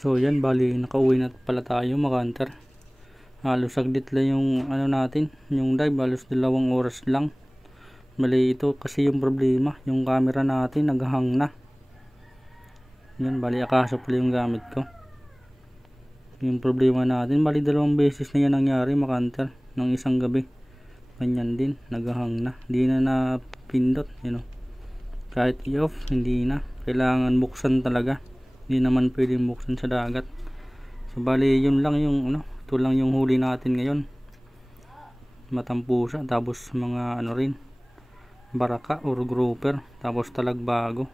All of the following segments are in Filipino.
So yan, bali nakauwi na pala tayo mga hunter. Halos saglit lang yung ano natin, yung dive, halos 2 oras lang. Bali ito kasi yung problema, yung camera natin naghang na. Yan, bali Akaso pala yung gamit ko. Yung problema natin, bali 2 beses na yan nangyari mga hunter, ng isang gabi. Ganyan din, naghang na, hindi na napindot, you know. Kahit i-off, hindi na, kailangan buksan talaga. Hindi naman pwedeng buksan sa dagat. So bali yun lang yung ano, ito lang yung huli natin ngayon. Matampusa, tapos mga ano rin, baraka or grouper, tapos talagbago.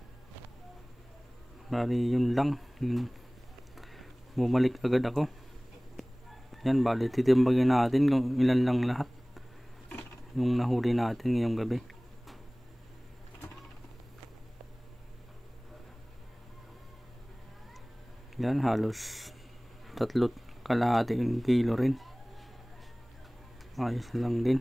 Bali yun lang. Bumalik agad ako. Yan, bali titimbagin natin kung ilan lang lahat yung nahuli natin ngayong gabi. Yan, halos 3.5 kilo rin. Ayos lang din.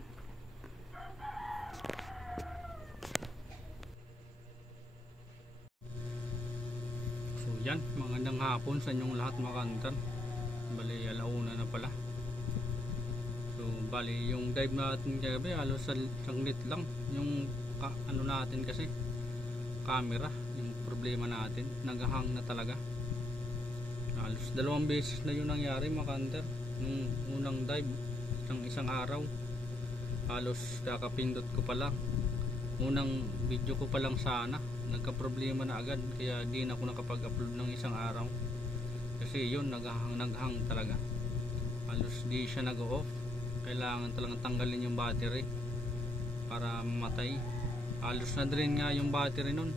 So yan, magandang hapon sa inyong lahat mga hunter. Bali alauna na pala. So bali yung dive natin gabi halos saglit lang. Yung ano natin kasi camera, yung problema natin, naghahang na talaga. Halos 2 beses na yun nangyari mga hunter. Nung unang dive, isang araw, halos kakapindot ko pa lang. Unang video ko pa lang sana, nagka problema na agad, kaya di na ako nakapag-upload ng isang araw. Kasi yun, naghang talaga. Halos di siya nag-off. Kailangan talagang tanggalin yung battery para mamatay. Halos na drain nga yung battery nun,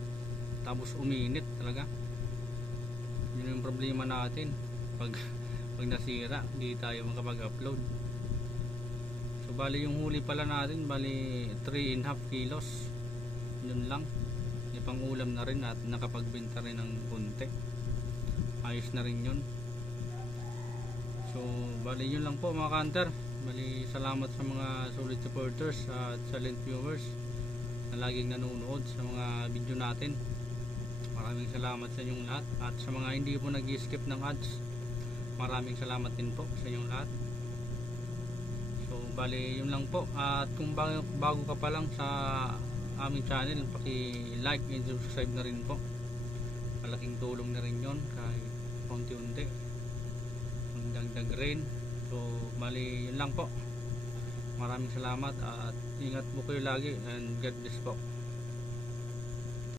tapos uminit talaga. Yun yung problema natin, pag nasira hindi tayo makapag-upload. So bali yung huli pala natin, bali 3.5 kilos, yun lang. Yung pang ulam na rin at nakapagbenta rin ng konti, ayos na rin yun. So bali yun lang po mga hunter. Bali salamat sa mga solid supporters at silent viewers na laging nanonood sa mga video natin. Maraming salamat sa inyong lahat, at sa mga hindi po nag-skip ng ads, maraming salamat din po sa inyong lahat. So bali yun lang po, at kung bago ka pa lang sa aming channel, paki-like and subscribe na rin po. Malaking tulong na rin yon, kahit konti-unti, magdagdag rin. So bali yun lang po, maraming salamat at ingat po kayo lagi, and God bless po.